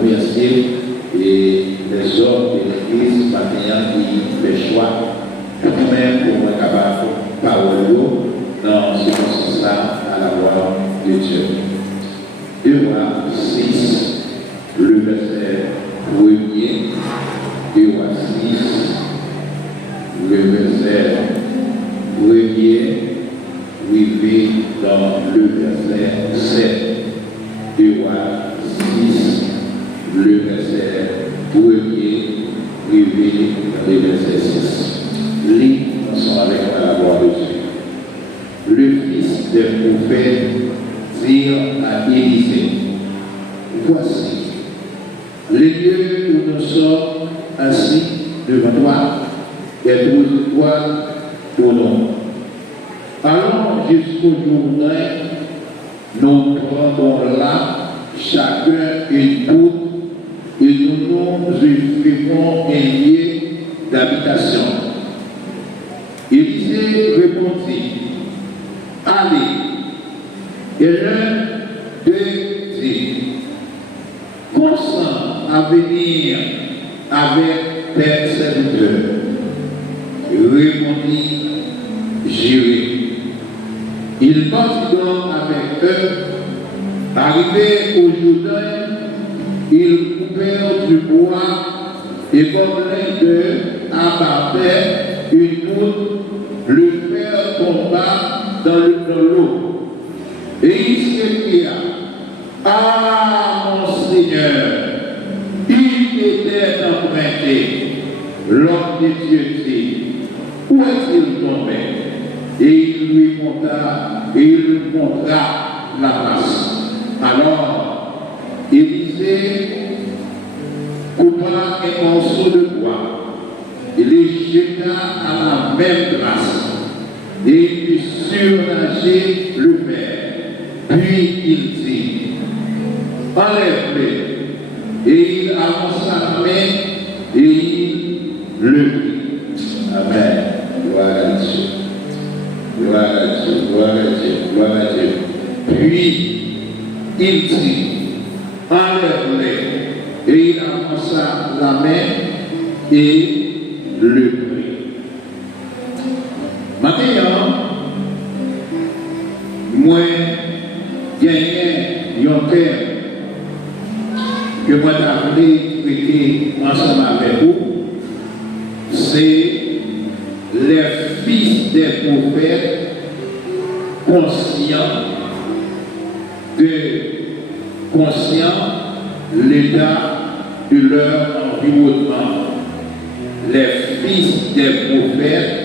remercier les hommes de l'Église maintenant qui font le choix, nous-mêmes pour être capables de parler dans ce processus-là à la voix de Dieu. 2 Rois 6, le verset 1er, 2 Rois 6, le verset 1er, arrivé dans le verset 7. 2 Rois 6, le verset 1er, arrivé dans le verset 6. Lis ensemble avec la voix de Dieu. Le fils des prophètes dire à Élisée, voici les lieux où nous sommes assis devant toi et pour toi pour nous. Allons jusqu'au Jourdain, nous prendrons là chacun une poutre et nous nous offrirons un lieu d'habitation. Élisée répondit, allez. Et l'un d'eux dit, consent à venir avec tes serviteurs. Répondit, j'irai. Il partit donc avec eux. Arrivé au Jourdain, ils coupèrent du bois et comme l'un d'eux abattait une poutre, le fer tomba dans l'eau. Et il s'écria, ah mon Seigneur, il était emprunté. L'homme de Dieu dit, où est-il tombé? Et il lui montra la place. Alors, Élisée coupa un morceau de bois et les jeta à la même place. Et il fit surnager le fer. Puis il dit, enlève-le. Et il avança la main et il le prit. Amen. Gloire à Dieu. Gloire à Dieu. Gloire à Dieu. Gloire à Dieu. Puis il dit, enlève-le. Et il avança la main et le prit. Maintenant, moi, gagner un père que moi j'ai traité ensemble avec vous, c'est les fils des prophètes conscients l'état de leur environnement. Les fils des prophètes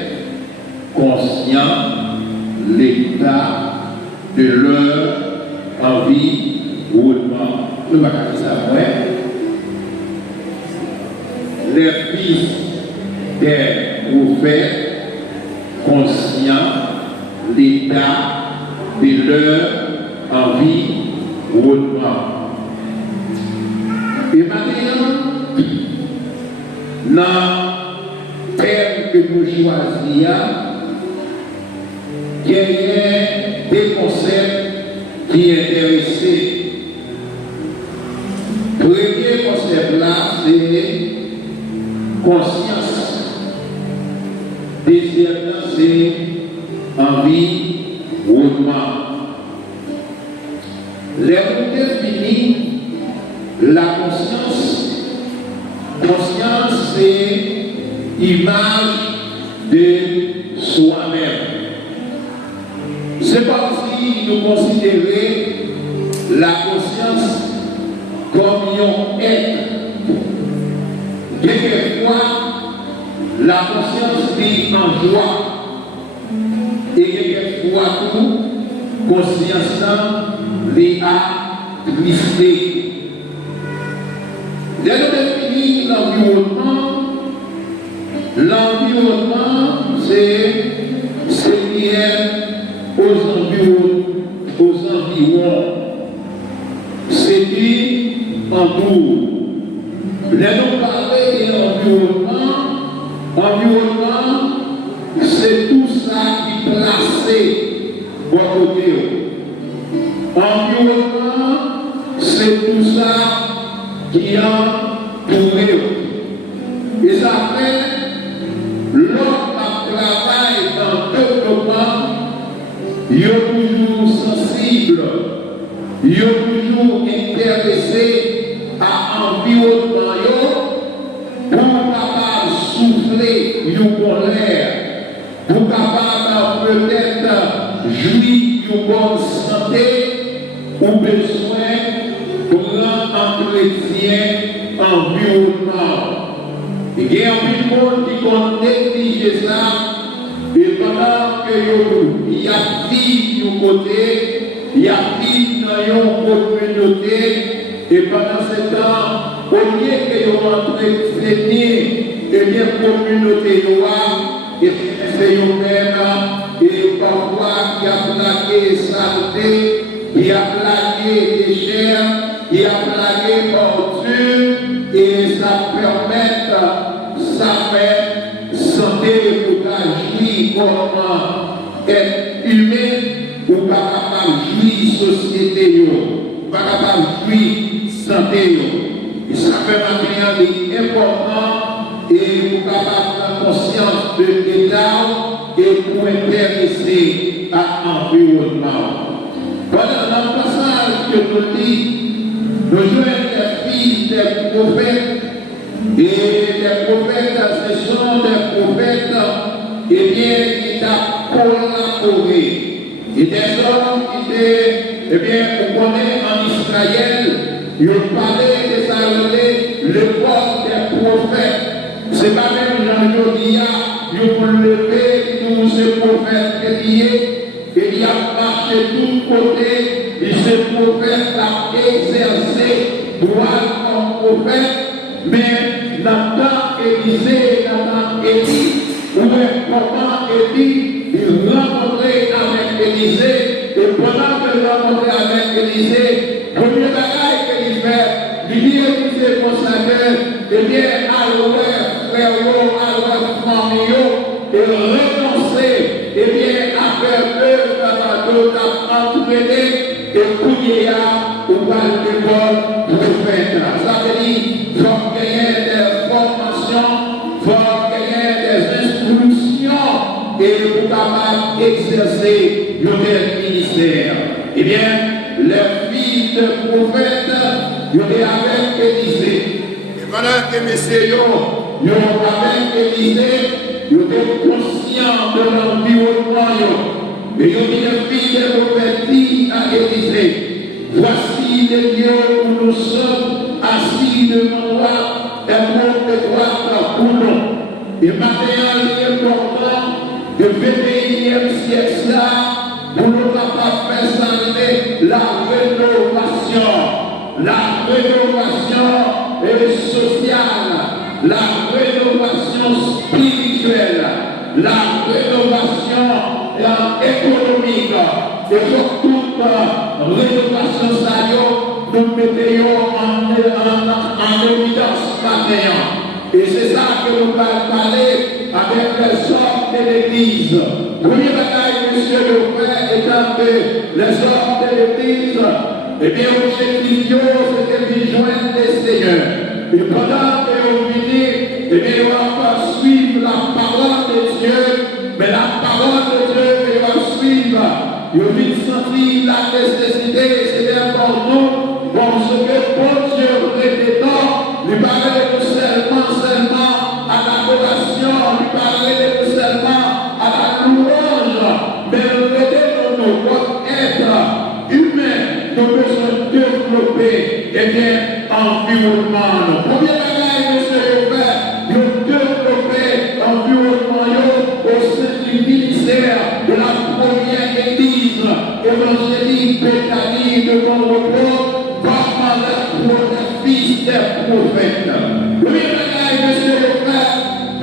conscients l'état de leur environnement. Je vais dire ça après. Les fils des prophètes conscients l'état de leur environnement. Et maintenant, dans le thème que nous choisissons, il y a des concepts qui intéressent. Le premier concept là, c'est conscience. Deuxième, c'est environnement. Les mots définissent la conscience. Conscience, c'est image de soi-même. C'est pas si nous considérons la conscience comme un être. Quelquefois, la conscience vit en joie. Et quelquefois, tout, conscience vit à tristesse. Dès le définir l'environnement, c'est lié aux environs. C'est qui entoure. Dès nous parler de l'environnement, c'est tout ça qui est placé au côté. Environnement, c'est tout ça qui ont tourné. Et ça fait, l'homme a travaillé dans le développement, il est toujours sensible, il est toujours intéressé à l'environnement pour capable souffler une colère, pour capable peut-être jouir d'une bonne santé ou besoin pour rendre entretien environnement. Il y a un monde qui connaît négligé ça, et pendant que il y a vie du côté, il y a vie dans une communauté, et pendant ce temps, au lieu que vous entretenez, et bien communauté, et c'est vous-même, et parfois qui a plaqué saleté, il a plaqué déchets, il a plaqué ordures, et ça permet, ça fait santé pour agir comme être humain, ou pas capable de jouir société, pas capable de jouir santé. Et ça fait maintenant important et pour capable de conscience de l'État et pour intéresser à l'environnement. Pendant le passage que nous dit, nous jouons des filles des prophètes, et les prophètes, ce sont des prophètes qui ont collaboré. Et des hommes qui étaient, on connaît en Israël, ils ont parlé de ça, l'époque des prophètes. Ce n'est pas même Jean-Jodia, ils ont levé tous ces prophètes liés, et il a marché de tous côtés, et ces prophètes ont exercé droit comme prophète, mais Nathan Élisée, Nathan Élie, ou comment Élie, il rencontrait avec Élisée, et pendant qu'il rencontrait avec Élisée, le premier bagage qu'il fait, il dit Élisée pour sa gueule, eh bien, alors, frère, alors, famille, et renoncer, eh bien, à faire œuvre à d'autres entraîner, et couiller à, ou pas le bon prophète. Ça veut dire, il faut gagner des formations, il faut gagner des instructions, et pour capable d'exercer le ministère. Eh bien, les filles de prophètes, ils étaient avec Élisée. Et pendant que messieurs, ils étaient avec Élisée, ils étaient conscients de l'environnement. Et ils ont dit les filles de prophètes à Élisée. Voici les lieux où nous sommes assis devant toi, et pour de droite pour nous. Et maintenant, il est important de 21e siècle pour nous capables de faire s'arrêter la rénovation. La rénovation sociale, la rénovation spirituelle, la rénovation économique, et surtout rénovation ça nous mettons en évidence maintenant. Et c'est ça que nous allons parler avec les hommes de l'Église. Premier bataille, monsieur le frère, étant que les hommes de l'Église, eh bien, l'objectif, c'était de joindre les seigneurs. Et pendant que vous venez, eh bien, on va suivre la parole de Dieu, mais la parole de Dieu, il va suivre. Vous venez sentir la nécessité, c'est pour nous, pour ce que bon Dieu prétend, lui parler de seulement à l'adoration, lui parler de seulement à la louange, mais nous nous notre être humain, nous besoin développer, eh bien, environnement. Premier bagage, monsieur le frère, nous développer environnement au sein du ministère de la première église évangélique Bethanie de mon repos, comme le fils des prophètes. Premier bagage, monsieur le frère,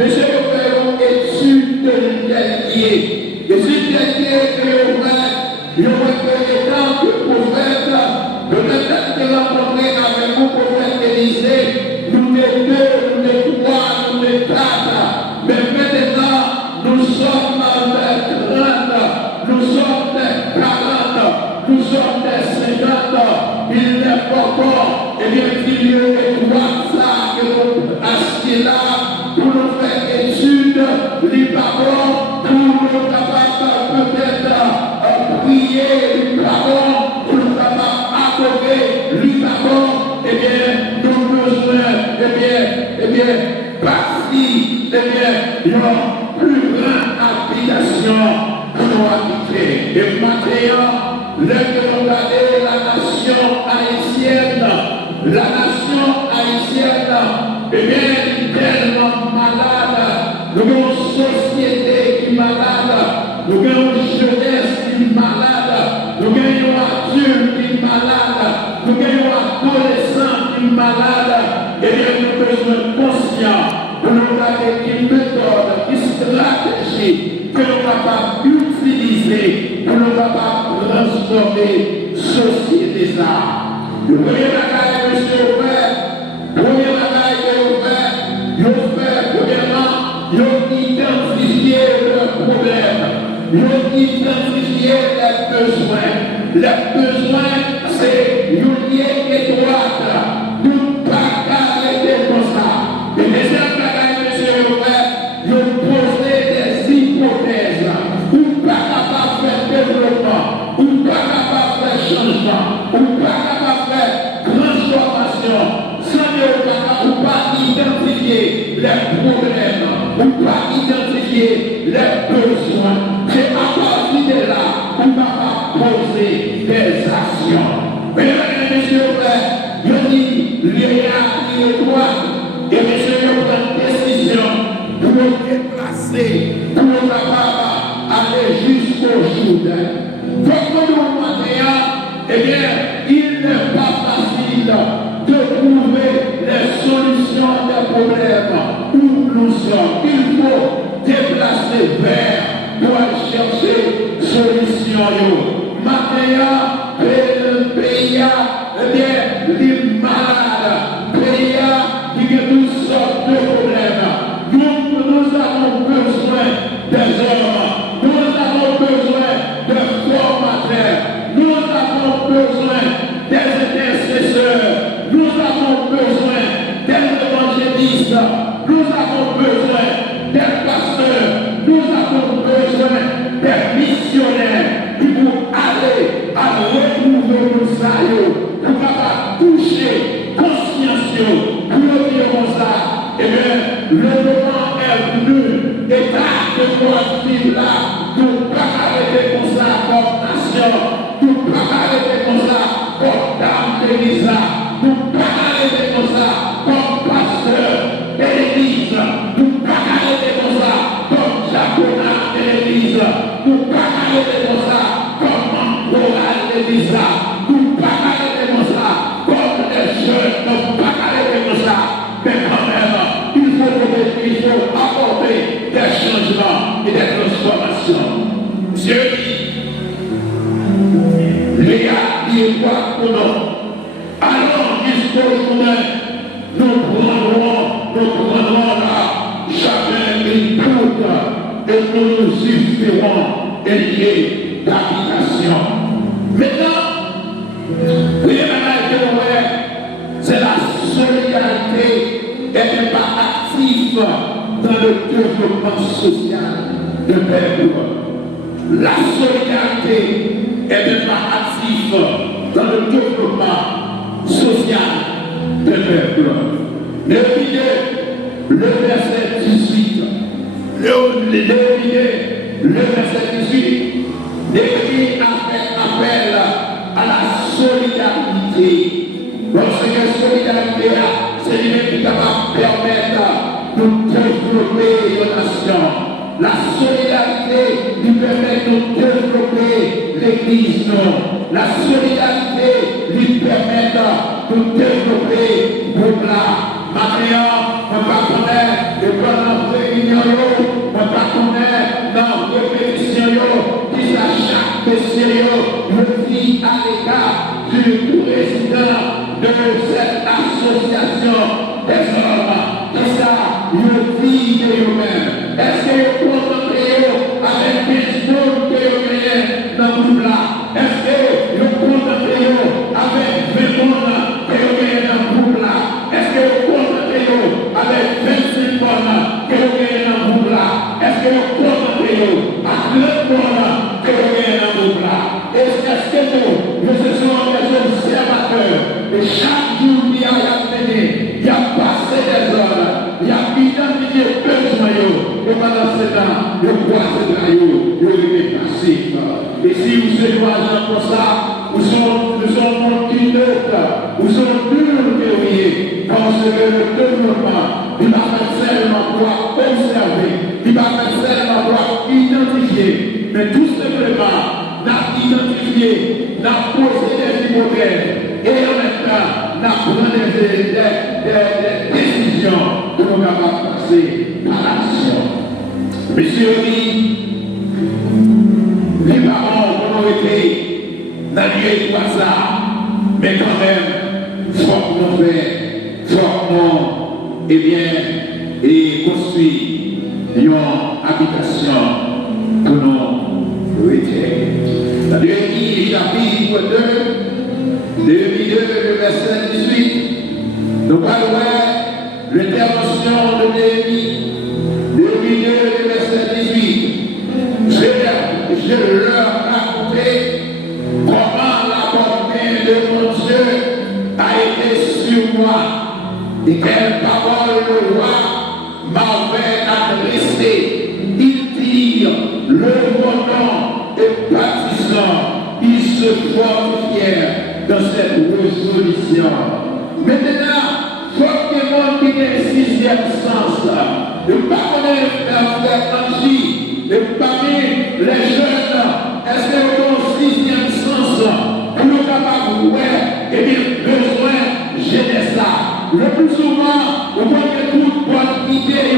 une étude de l'identité. Les identités que le frère, il aurait fait tant que prophète, peut-être que rencontrer avec vous, prophète Élisée, nous les deux, nous les trois, nous les quatre, mais maintenant, nous sommes des 30, nous sommes des 40, nous sommes des 50, il n'est pas bon, et bien qu'il y ait il y a plus grande habitation pour nous habiter. Et maintenant, le regarder la nation haïtienne, eh bien, elle est tellement malade. Nous avons une société qui est malade. Nous avons une jeunesse qui est malade. Nous avons un adulte qui est malade. Nous avons un adolescent qui est malade. Eh bien, nous avons besoin de conscience pour nous garder une méthode, une stratégie que nous sommes capables d'utiliser pour nous capables de transformer la société. Le premier bagage, monsieur Ouvert, premièrement, ils ont identifié le problème, ils ont identifié les besoins. Les besoins, c'est une ligne étroite, nous ne pouvons pas arrêter comme ça. Et deuxième bagage, monsieur Ouvert, ils ont posé des hypothèses, ou pas capable de faire développement, ou pas capable de faire changement, ou pas capable de faire transformation, sans ne pas identifier les problèmes, ou pas identifier les besoins. C'est à partir de là qu'on va poser des actions. Mesdames et messieurs, je dis, il y a une droite, et messieurs, il prend une décision pour nous déplacer, pour nous aller jusqu'au Jourdain. Donc, nous, maintenant, eh bien, il n'est pas facile de trouver les solutions des problèmes où nous sommes. Il faut déplacer vers pour aller chercher solution. Maintenant, le pays, eh bien, les malades, le pays, il y a toutes sortes de problèmes. Nous avons besoin des hommes, nous avons besoin de formateurs, nous avons besoin des intercesseurs, nous avons besoin des évangélistes, nous avons besoin des pasteurs, nous avons besoin des missionnaires qui vont aller à retrouver nos saillots, pour pouvoir toucher conscience, pour dire comme ça, eh bien, le moment est venu, état de notre là, nous ne pouvons pas arrêter comme ça comme nation, nous ne pouvons pas arrêter comme ça comme dame d'église, nous ne pouvons pas arrêter comme ça comme pasteur de l'église, nous ne pouvons pas arrêter comme ça comme diaconat de l'église, nous ne pouvons pas arrêter comme ça comme moral de l'église, nous ne pouvons pas arrêter comme ça comme les jeunes, nous ne pouvons pas arrêter comme ça, mais quand même, il faut apporter des changements et des transformations. Dieu dit, les gars, il doit pour nous. Alors, jusqu'au jour, nous prendrons là, chacun une poutre, et nous nous y ferons liés d'habitation. Maintenant, oui, c'est la solidarité et pas actif dans le développement social de peuple. La solidarité est pas active dans le développement social de peuple. Le verset 18. Le verset 18. L'écrit a fait appel à la solidarité. Parce que la solidarité, c'est lui-même qui est capable de permettre de développer une nation. La solidarité lui permet de développer l'Église. La solidarité lui permet de développer le peuple. Maintenant, on va connaître le plan de réunion, on va connaître dans la répétition, qui à chaque monsieur, je vis à l'écart du président de cette association des hommes. Qui ça, je vis de eux-mêmes. Est-ce que vous concentrez avec des choses que vous gagnez dans le groupe là? Est-ce que vous concentrez avec 20 personnes que vous gagnez dans le groupe là? Est-ce que vous concentrez avec 25 personnes que vous gagnez dans le groupe là? Est-ce que vous concentrez avec 30 personnes que vous gagnez dans le groupe là? Est-ce que nous sommes des observateurs et chaque jour il y a comme ça, nous sommes continués, nous sommes durs théories, parce que le développement, il va faire seulement pour observer, il va faire seulement pour identifier, mais tout simplement, n'a identifié, n'a posé des hypothèses, et en même temps, n'a pris des décisions pour nous passer à l'action. Monsieur dit, les parents ont été dans le lieu de ça, mais quand même, faut qu'on fait, faut qu'on, et construit une habitation pour nous retirer. Dans Néhémie chapitre 2, Néhémie 2, le verset 18, nous parlons de l'intervention de Néhémie. Néhémie 2, le verset 18. Je leur racontais comment la bonne main de mon Dieu a été sur moi et quelle parole le roi m'avait adressé. Il tire le nom et bâtissant, il se fortifièrent dans cette résolution. Maintenant, il faut que le monde ait un sixième sens. Ne pas connaître l'angie, ne pas les jeunes, est-ce que vous avez un sixième sens pour nous capables de voir et bien besoin jeunesse ça. Le plus souvent, vous voyez toute bonne idée,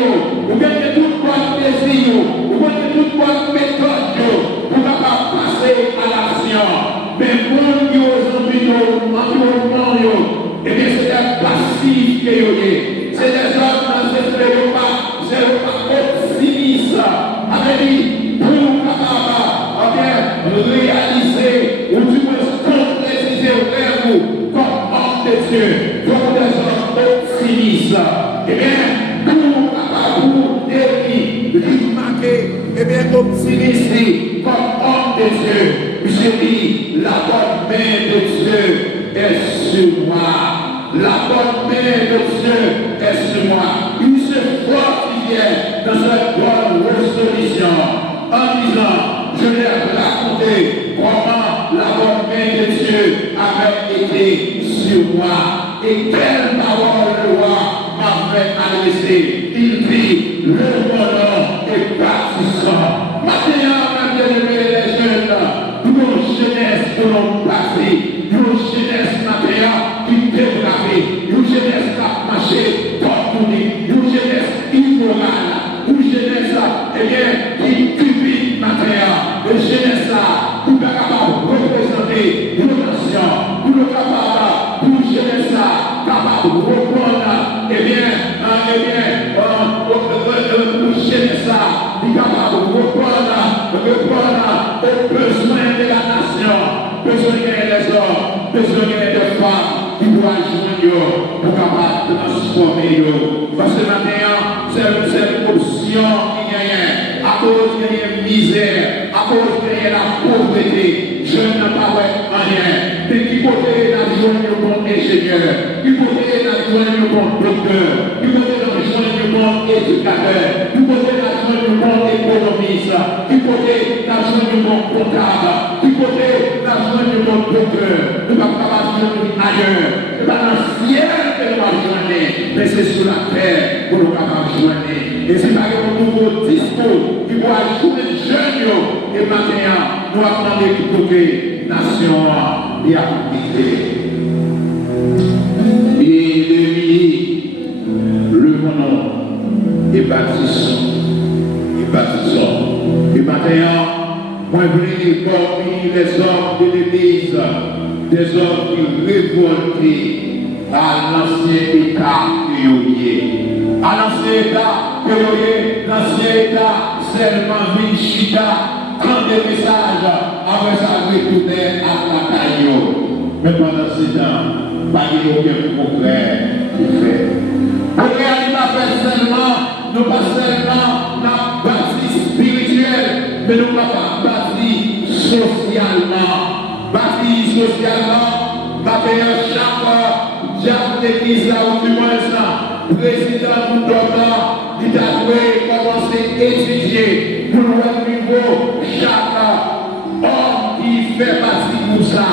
vous voyez toute bonne désir, vous voyez toute bonne méthode pour capable passer à l'action. Mais pour nous, environnement, et bien c'est des passifs que vous avez. C'est des hommes dans ce pas, c'est pas optimiste. Avec réaliser ou du moins concrétiser vers vous comme homme de Dieu, comme des hommes optimistes. Eh bien, pour marquer, eh bien, optimiste comme homme de Dieu. Je dis, la bonne main de Dieu est sur moi. La bonne main de Dieu est sur moi. Il se fortifiait dans cette bonne résolution en disant, je l'ai raconté comment la bonne main de Dieu avait été sur moi et quelle parole le roi m'avait adressé. Il dit, le bonheur est bâtissant. Maintenant, même les jeunes, nos jeunesse pour nous passer, nos jeunesse maintenant qui développent, nos jeunesse qui marché pour nous, nos jeunesse immorale, nos jeunesse, eh bien, qui cupide maintenant. Le jeunesse là, pour être capable de représenter une nation, pour être capable, pour jeunesse là, capable de reprendre, eh bien, pour jeunesse là, capable de reprendre aux besoins de la nation, besoin des hommes, besoin des femmes, qui doivent joindre pour capable de transformer. Parce que maintenant, c'est une option qui gagne, à cause de la misère, à cause de la pauvreté, je n'ai pas rien. Mais qui côté la joindre le bon ingénieur, qui côté la joindre le bon docteur, qui côté la joindre le bon éducateur, qui côté la joindre le bon économiste, qui côté la joindre le bon comptable, qui côté la joindre le bon docteur. Nous ne pouvons pas joindre ailleurs. Ce n'est pas dans le ciel que nous allons joindre, mais c'est sur la terre que nous allons joindre. Et c'est pas un nouveau discours qui va jouer jeune et maintenant nous attendons du côté nation et activité. Et le nom et bâtissons. Et maintenant, moi je voulais parmi les hommes de l'Église, des hommes qui révoltent à l'ancien état théorié. À l'ancien état théorié, l'ancien état seulement Vinchita, prendre des messages, après ça retourner à la caillou. Mais pendant ce temps, pas de aucun progrès qui fait. Progrès il n'a fait seulement, nous pas seulement la bâtie spirituelle, mais nous pas bâtie socialement. Bâtie socialement, maintenant chaque diable d'église là où du moins ça, président nous donne, il a commencé à étudier pour le niveau chaque homme qui fait partie ça.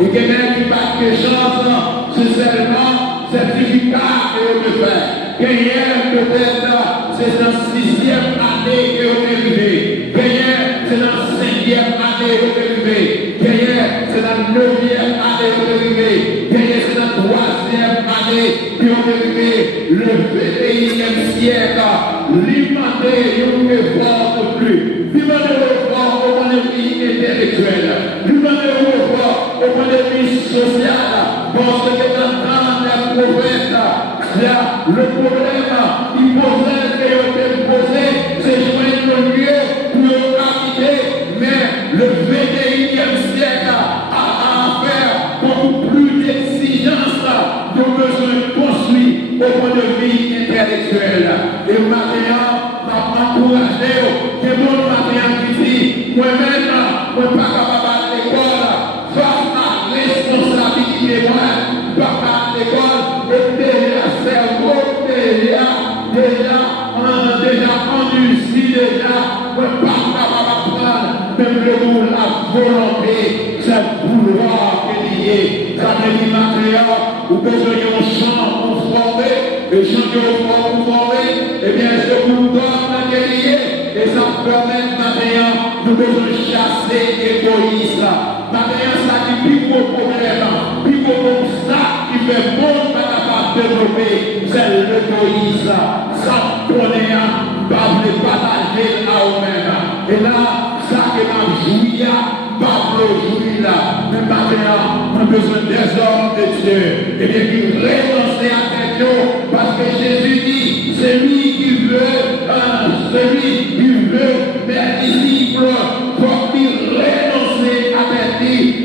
Et quelqu'un qui n'a pas de chance, c'est seulement certificat que vous pouvez faire. Quelqu'un peut-être, c'est dans la 6e année que vous pouvez vivre. Quelqu'un, c'est dans la 5e année que vous pouvez vivre. Quelqu'un, c'est dans la 9e année que vous pouvez vivre. Quelqu'un, c'est dans la 3e année que vous pouvez vivre. Le 21e siècle, l'humanité, vous ne pouvez voir plus. L'humanité, vous voir au point de vue intellectuel. L'humanité, vous voir au point de vue social. Parce que dans la prophète, le problème, il posait ce qu'il était posé, c'est joindre le lieu pour habiter, mais le 21e siècle a affaire beaucoup plus d'exigence, de besoin construit au point de vue intellectuel. Et maintenant, m'a encouragé, que mon matin qui dit, moi-même, je ne suis pas capable à l'école, face à responsabilité, moi, papa à l'école, et déjà cerveau, déjà endurci, déjà, je ne suis pas capable à prendre, même le mot, la volonté, c'est vouloir qu'il y ait. Ça veut dire maintenant, vous besoin d'un champ pour former, et champ pour former, eh bien, c'est pour donner qu'il y ait, et ça permet maintenant, nous devons chasser l'égoïsme. Maintenant, ça dit plus gros problème, plus gros ça qui fait bon pas capable de développer, c'est l'égoïsme. Ça donner, pas de partager à vous-même. Et là, ça que m'a joui, pas de jouir là. Mais maintenant, on a besoin des hommes de Dieu. Et bien, qui renoncent à tête, parce que Jésus dit, c'est lui qui veut, mes disciples, faut qu'ils renoncent à tête,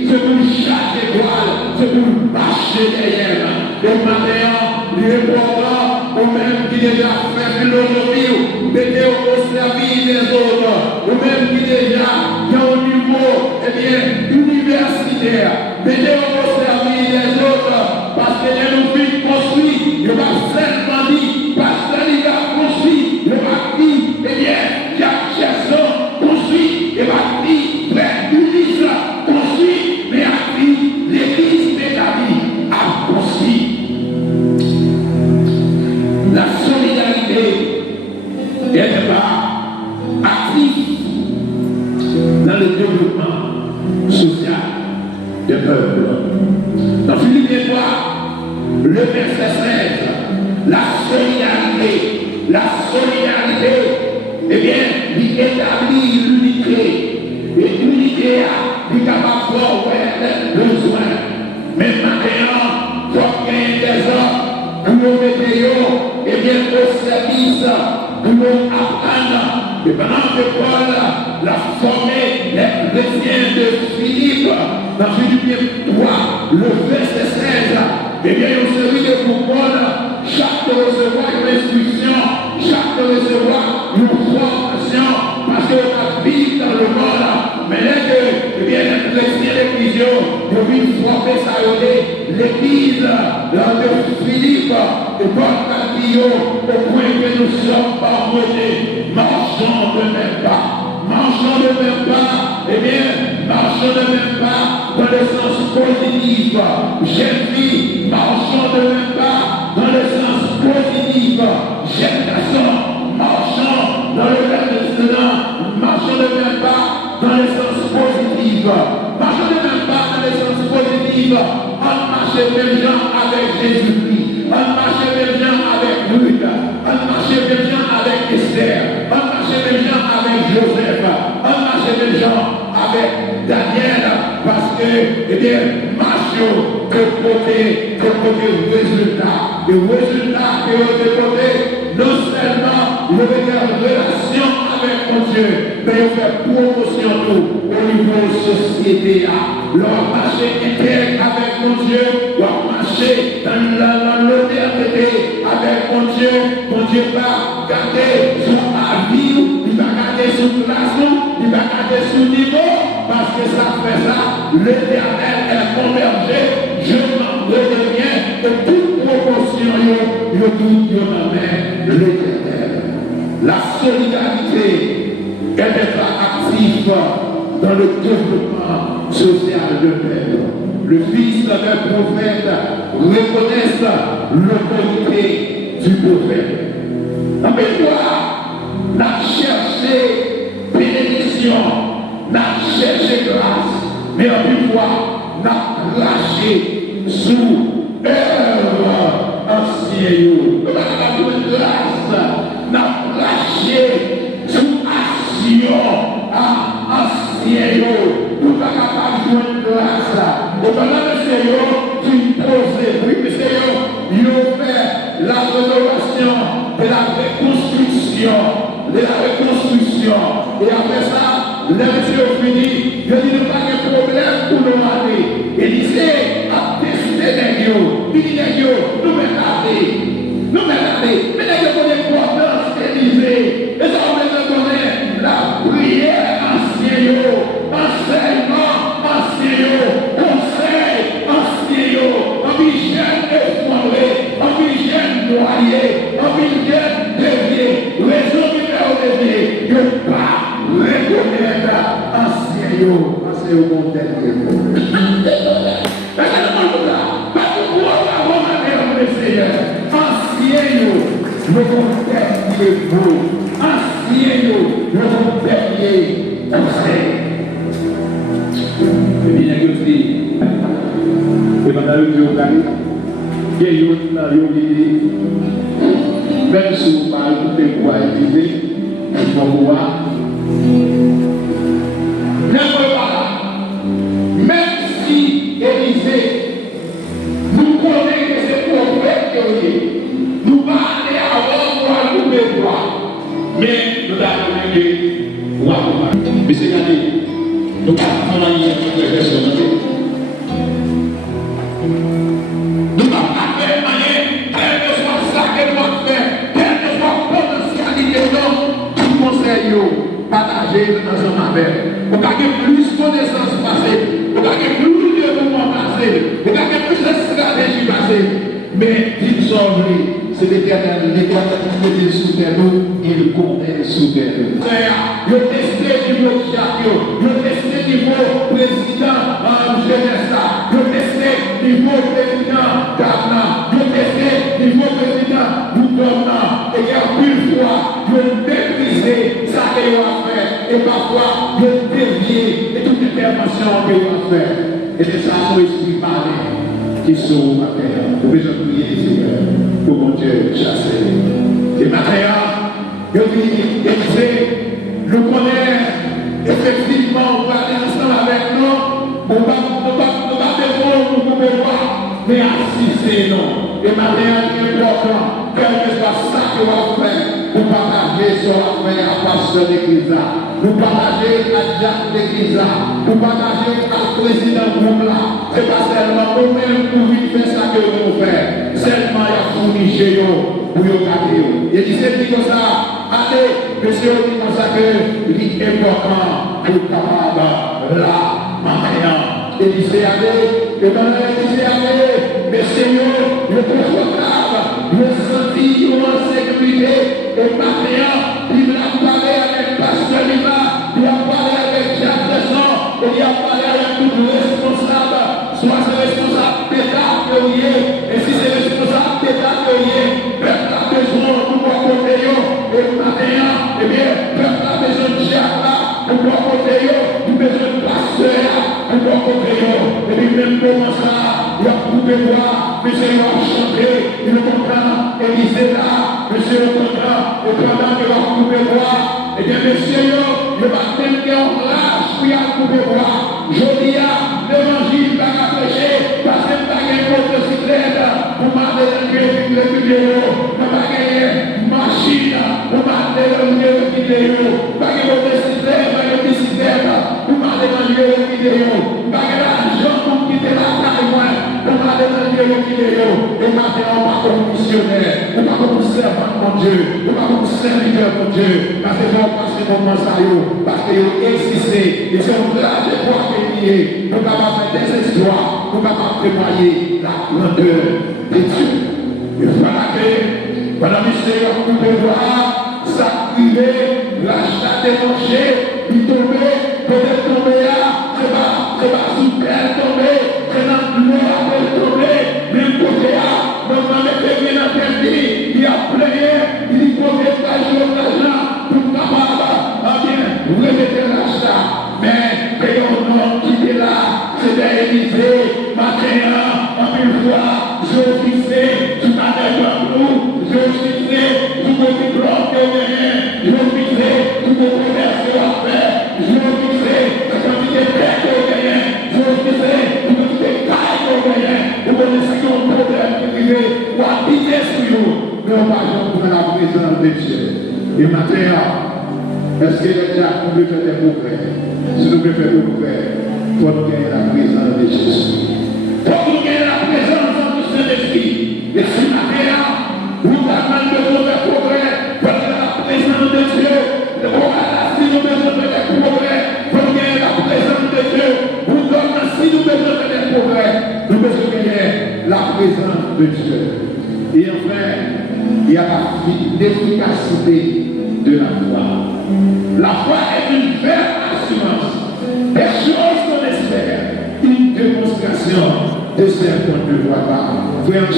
c'est pour chaque étoile, c'est pour marcher derrière. Et maintenant, il est important, ou même qui déjà fait philosophie, mettez au service des autres, ou même qui déjà y a un niveau, eh bien, universitaire, mettez au service des autres, parce que les nous filles construits, il va seulement dire, parce que il a construit, il va dire, eh bien, Jacques Chasson construit, il va dire, frère Ulysse construit, mais a dit, l'église de la vie a construit. La solidarité n'est pas active dans le développement social des peuples. Dans Philippiens 3, le verset 16, la solidarité, eh bien, il établit l'unité. Et l'unité est capable de voir les besoins. Mais maintenant, il faut qu'il y ait des hommes pour nous mettre, eh bien, au service, pour nous apprendre. Et pendant que Paul l'a formé, les chrétiens de Philippe, dans Philippiens 3, le verset 16, eh bien, il y a celui de Paul, chaque recevoir une instruction, chaque recevoir une formation, parce qu'on a vécu dans le monde, mais là que, eh bien, les chrétiens de l'église, ils viennent former ça, l'église de Philippe, et Paul a dit, au point que nous sommes pas montés, marchons de même pas. Marchons de même pas, eh bien, marchons de même pas dans le sens positif. Jeune fille, marchons de même pas dans le sens positif. Jeune garçon, marchons dans le marchons de même pas dans le sens positif. Marchons de même pas dans le sens positif. On marche même gens avec Jésus-Christ. On marche même gens avec Ruth. On marche même gens avec Esther. On marche même gens avec Joseph. On marche même gens avec Daniel. Parce que, eh bien, marchons que côté résultat. Le résultat que vous déposez, non seulement vous avez une relation avec mon Dieu, mais vous faites promotion au niveau de la société. Leur marché intègre avec mon Dieu, leur marché dans l'autorité avec mon Dieu va garder son avis, il va garder son classe, il va garder son niveau, parce que ça fait ça, l'éternel est convergé, je m'en redeviens, et toute promotion, il tout dans l'éternel. La solidarité, elle n'est pas active dans le développement social de peuple. Le fils d'un prophète reconnaisse l'autorité du prophète. Rappelle-toi, n'a cherché bénédiction, n'a cherché grâce, mais en plus fois, n'a lâché sous œuvre ancienne. Nous avons une grâce, n'a lâché sous action ancienne. Nous avons une grâce. Au pendant le Seigneur, qui pose, oui, le Seigneur, il fait la rénovation de la reconstruction. Et après ça, le monsieur finit, il dit, nous pas de problème pour nous aller. Il disait, à tester les yeux. Il dit, les yeux, nous mettons mais les yeux, l'importance d'Élysée. Et ça, on va donner la prière ancienne, enseignement ancien, conseil ancien, ambition effondrée, ambition noyée, ambition déviée, raison de déviée, il ne pas reconnaître ancien, parce que mon dernier. Nous avons dernier mot, ancien, nous avons dernier conseil. Et bien, je dis, et pendant le jour, il y a même si vous parlez de quoi utiliser, il faut voir. Même si Élysée nous connaît que c'est pour vrai nous va aller avant pour nous voir. Mais nous avons dit, waouh, mais c'est gagné. Nous avons travaillé avec les personnes. Nous n'avons pas fait rien, quel que soit ça que nous avons fait, quelle que soit la potentialité, tout conseil, partager ensemble avec. Vous avez plus de connaissances passées, vous avez plus de mouvements passés, vous avez plus de stratégies passées. Mais dites sauver, c'est l'Éternel, l'Éternel qui est sous terre, il connaît sous terre. Le testé du mot Jacques, le testé du mot président jeunesse, le testé du mot président Ghana, le testé du mot président gouvernement, et il y a une fois, le mépriser, ça qu'il va faire, et parfois, le dévier, et toute intervention qu'il va faire. Et c'est ça, mon esprit parler. Qui sont ma terre, pour besoin de prier, Seigneur, pour mon Dieu chasser. Et ma terre, je dis, nous connaissons effectivement, on va aller ensemble avec nous, on va défendre, on ne peut pas, mais assister non. Et ma terre, il est important, quel que soit ça qu'on va faire, pour partager sur la fin à pasteur d'église, pour partager à Jacques d'église, pour partager à président groupe là. C'est pas seulement nous-mêmes pour faire ça que nous faisons. Seulement il y a fourni chez nous pour nous garder. Il dit c'est comme ça. Allez, monsieur dit comme ça que c'est important pour capable là, maintenant. Il dit c'est aller, et maintenant il dit c'est aller, mais Seigneur, le confortable, le senti en sécurité, et maintenant, il m'a parlé avec Pasteur Lima, il a parlé avec Jacques Desson, et il a parlé avec tout le responsable. Soit c'est responsable d'État que vous et si c'est responsable d'État que vous peuple a besoin de pouvoir côté et maintenant, eh bien, peuple a besoin de Jacques là, pour pouvoir côté nous besoin de pasteur pour pouvoir côté et puis même comment ça, il a coupé bois, monsieur va chanter, il est content, Élysée là, monsieur est content, et pendant qu'il va couper bois, eh bien, monsieur, il va même en rage, puis à couper bois, je dis à l'évangile va prêcher, parce que pas une motocyclette, pour marcher dans le vidéo, pour pas gagner machine, pour marcher dans le vidéo, pas une motocyclette, pas une bicyclette, pour marcher dans le vidéo, pas que l'argent pour quitter la taille, pour marcher dans le vidéo, et maintenant on va comme missionnaire, on va comme servant de mon Dieu, on va comme serviteur de mon Dieu, parce que nous passons comme ça, parce que vous existez, et c'est un grave de quoi qu'il pour pas faire des histoires, pour pas préparer la grandeur de Dieu. Et voilà que, pendant que Seigneur pouvait voir, s'activer, l'achat des marchés, il tombait, peut-être tomber fixé tout le diplôme que vous avez, je fixé tout le commerce que vous avez fait, je fixé la quantité de terre que vous avez, je fixé tout le quantité de caille que vous avez, vous connaissez un problème qui arrive, ou habiter sur nous, mais on va jamais la présence de Dieu. Et maintenant, est-ce que déjà on veut faire des progrès? Si nous voulons faire des progrès, il faut nous gagner la présence de Jésus. Il faut nous gagner la présence du Saint-Esprit. Et si maintenant, nous avons besoin de progrès, il faut que la présence de Dieu, si nous avons besoin de progrès, il faut gagner la présence de Dieu. Si nous avons besoin de progrès, nous devons gagner la présence de Dieu. Et enfin, il y a l'efficacité de la foi. La foi est une vraie assurance des choses qu'on espère, une démonstration de celles qu'on ne voit pas. Frère,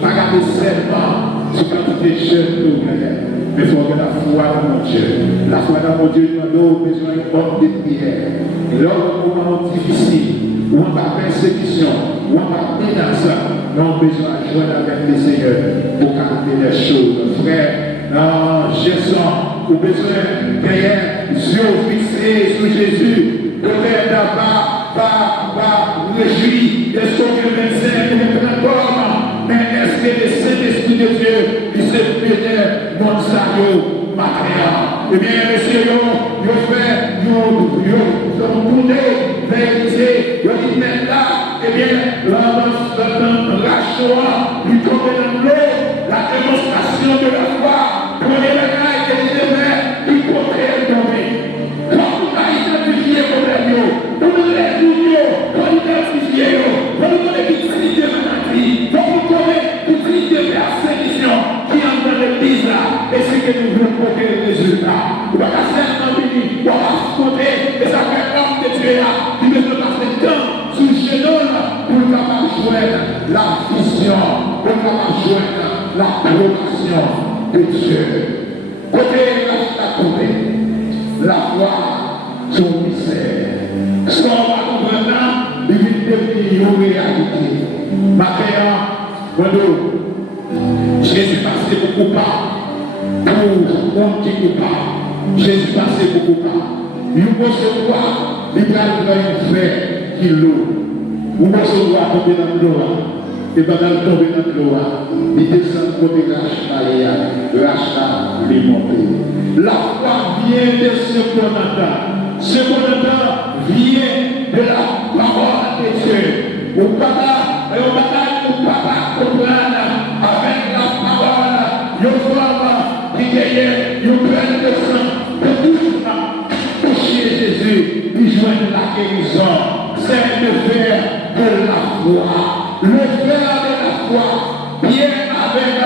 pas garder seulement ce quantité de jeunes que vous avez, mais il faut que la foi dans mon Dieu. La foi dans mon Dieu, nous avons besoin d'une bonne prière. Et lors d'un moment difficile, où on va persécution, où on va menace, nous avons besoin de jouer avec le Seigneur pour calmer les choses. Frère, Jésus, ou besoin derrière, yeux fixés sur Jésus, peut-être pas réjouir de ce que le 25 est encore, mais est-ce que le Saint-Esprit de Dieu, il se fait mon salut matériel? Eh bien, messieurs, ils fait, ils ont tourné vers l'Élysée, ils ont dit maintenant, eh bien, la Shoah, lui tomber dans l'eau, la démonstration de la foi, prenez la caille et les mains, il faut qu'elle tombe. Quand vous avez identifié vos radios, vous les oubliez, vous identifiez, vous connaissez qui crie de maladie, vous connaissez qui crie de persécution qui est dans l'église là, et c'est que nous voulons porter le résultat. Vous allez certainement venir, vous allez affronter, et ça fait homme de Dieu là, qui veut passer le temps sous le genou pour capable joindre la vision, pour capable joindre la progression de Dieu. Côté la foi, son mystère. Ce qu'on va comprendre là, il vient devenir une réalité. Maintenant, Jésus passait beaucoup pas pour un petit coupable. Jésus passait beaucoup pas. Il faut se voir, il va une frère qui l'eau. Vous pouvez se voir tomber dans l'eau. Et pendant le tomber dans l'eau, il descend côté Rachel, lui monter. La foi vient de ce qu'on entend. Ce qu'on entend vient de la parole de Dieu. Au papa, comprendre avec la parole, il faut qui gagne, il prend le sang, de tout toucher Jésus, il joint la guérison. C'est le faire de la foi. Le faire de la foi, Pierre avec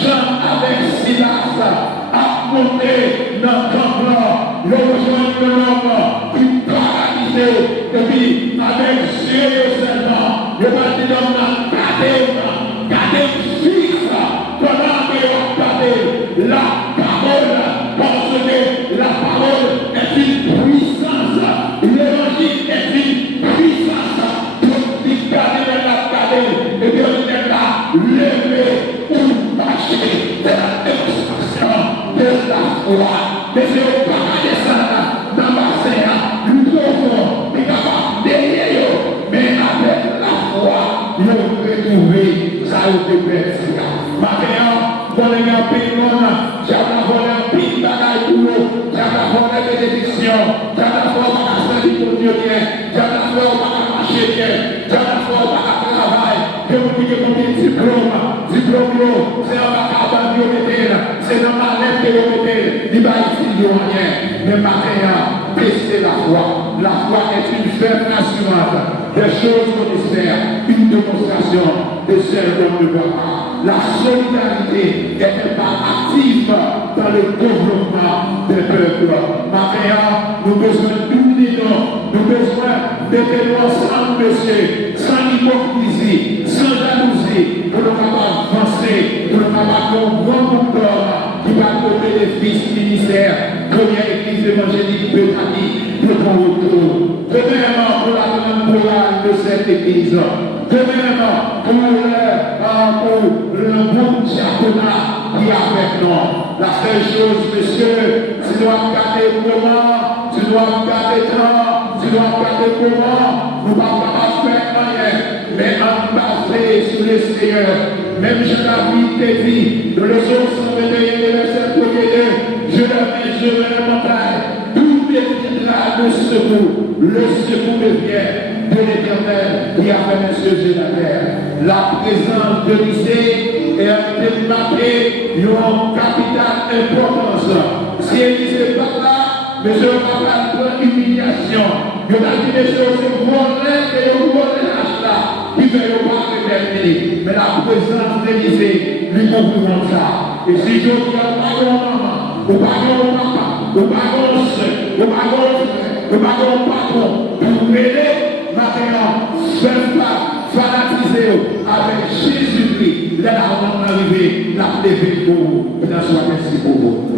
Jean, avec Silas, a monté dans le temple, le rejoint de l'homme qui paralysé, et puis avec Dieu seulement, il va dire gardez fixe pendant que vous gardez la parole, parce que la parole est une puissance, l'évangile est une puissance, pour garder la parole, et bien on est là, lever ou marcher de la démonstration de la foi. Mais c'est au paradis ça, dans ma scène, nous devons être capables d'aider, mais avec la foi, nous devons retrouver ça au début. Maintenant, pour les gens payants, j'avais volé un pile bagaille pour eux, j'avais volé des bénédictions, j'avais volé un service pour Dieu bien, j'avais volé un marché bien, j'avais volé un travail, je vous dis que mon diplôme, c'est un bac c'est dans ma lettre que vous mettez, il va ici, rien. Mais maintenant, testez la foi. La foi est une ferme assurance des choses qu'on espère, une démonstration de celles qu'on ne voit pas. La solidarité est une part active dans le développement des peuples. Maintenant, nous avons besoin d'unir, nous avons besoin d'être ensemble, monsieur, sans hypocrisie, sans jalousie, pour nous avancer, pour nous avoir un grand groupe qui va au bénéfice ministère, première église évangélique de Tani, de ton retour. Premièrement, pour la grande morale de cette église. Premièrement, pour pour le bon diaconat qui est avec nous. La seule chose, monsieur, tu dois garder comment, tu dois garder temps, tu dois garder comment, nous ne pouvons pas faire rien, mais en basé sur le Seigneur. Même je l'ai dit, dans le son 121, verset 1er, je le montagne, tout deviendra le secours me vient de l'Éternel qui a fait les cieux et la terre. La présence de l'Élysée est marquée une capitale importance. Si Élysée n'est pas là, mais je ne vais pas prendre humiliation. Je vais dire des choses, c'est voler et voler là, qui ne veut pas déterminer. Mais la présence d'Élysée lui comprend ça. Et si je dis à ma maman, au pardon papa, au pardon soeur, au pardon frère, au pardon patron, pour m'aider, maintenant, faites pas fanatiser avec Jésus-Christ. Là, on va arriver, la lever pour vous. Merci pour vous.